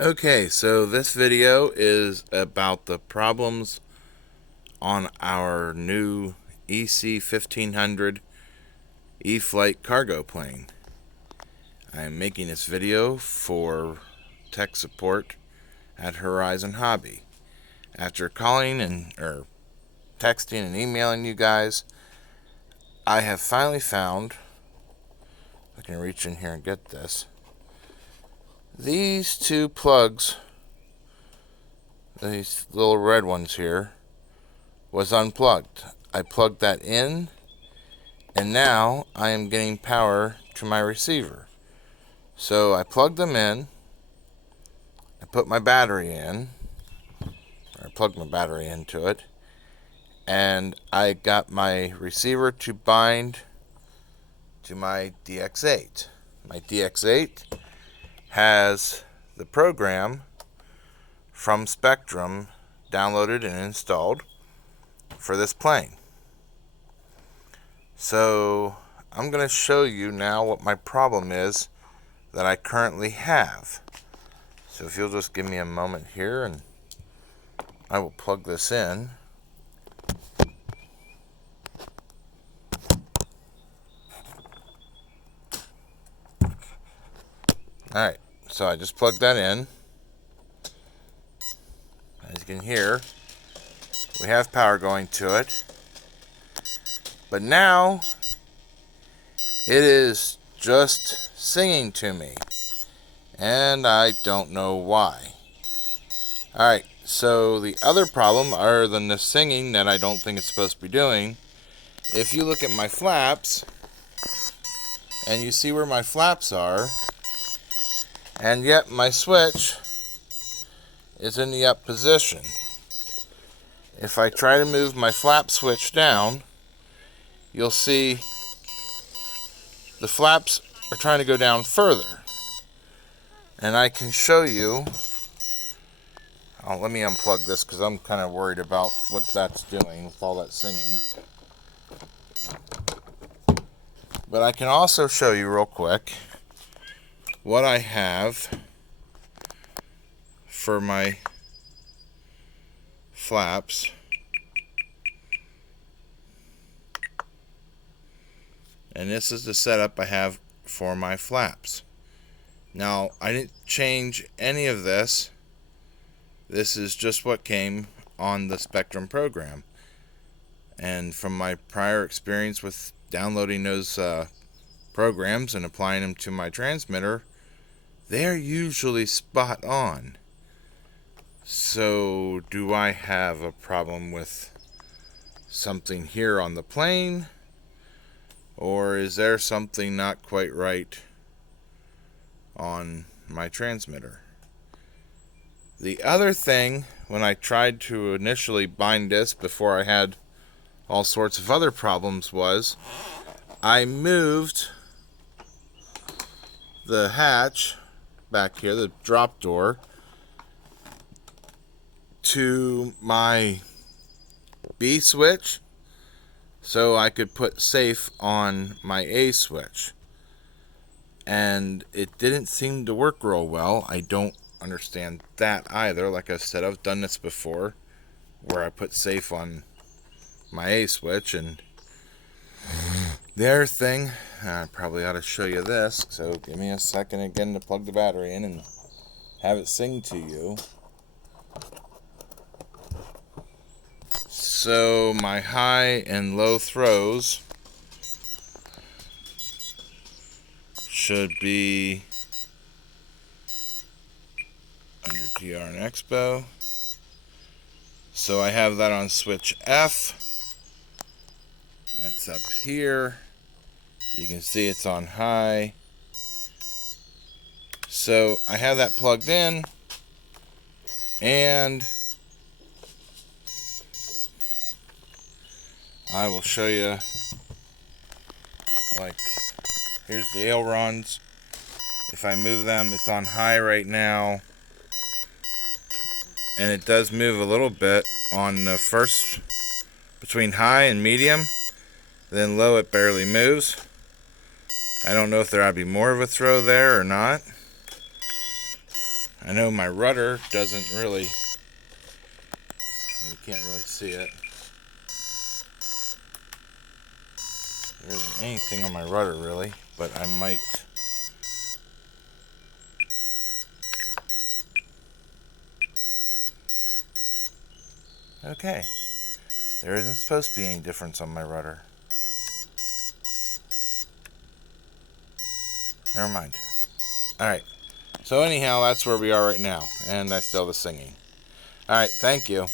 Okay, so this video is about the problems on our new EC-1500 E-Flite cargo plane. I am making this video for tech support at Horizon Hobby. After calling or texting and emailing you guys, I have finally found, I can reach in here and get this, these two plugs, these little red ones here, was unplugged. I plugged that in, and now I am getting power to my receiver. So I plugged them in, I put my battery in, or I plugged my battery into it, and I got my receiver to bind to my DX8. My DX8 has the program from Spectrum downloaded and installed for this plane. So I'm going to show you now what my problem is that I currently have. So if you'll just give me a moment here, and I will plug this in. Alright, so I just plugged that in. As you can hear, we have power going to it. But now, it is just singing to me. And I don't know why. Alright, so the other problem, other than the singing that I don't think it's supposed to be doing, if you look at my flaps, and you see where my flaps are, and yet my switch is in the up position. If I try to move my flap switch down, you'll see the flaps are trying to go down further. And I can show you, let me unplug this because I'm kind of worried about what that's doing with all that singing. But I can also show you real quick what I have for my flaps. And this is the setup I have for my flaps. Now, I didn't change any of this. This is just what came on the Spectrum program. And from my prior experience with downloading those programs and applying them to my transmitter, they're usually spot on. So, do I have a problem with something here on the plane? Or is there something not quite right on my transmitter? The other thing, when I tried to initially bind this before I had all sorts of other problems, was I moved the hatch back here, the drop door, to my B switch so I could put safe on my A switch. And it didn't seem to work real well. I don't understand that either. Like I said, I've done this before where I put safe on my A switch. And the other thing, I probably ought to show you this, so give me a second again to plug the battery in and have it sing to you. So my high and low throws should be under TR and Expo. So I have that on switch F. That's up here. You can see it's on high. So I have that plugged in, and I will show you, like, here's the ailerons. If I move them, it's on high right now. And it does move a little bit on the first, between high and medium. Then low, it barely moves. I don't know if there ought to be more of a throw there or not. I know my rudder doesn't really, you can't really see it. There isn't anything on my rudder really, but I might. Okay, there isn't supposed to be any difference on my rudder. Never mind. Alright, so anyhow, that's where we are right now, and that's still the singing. Alright, thank you.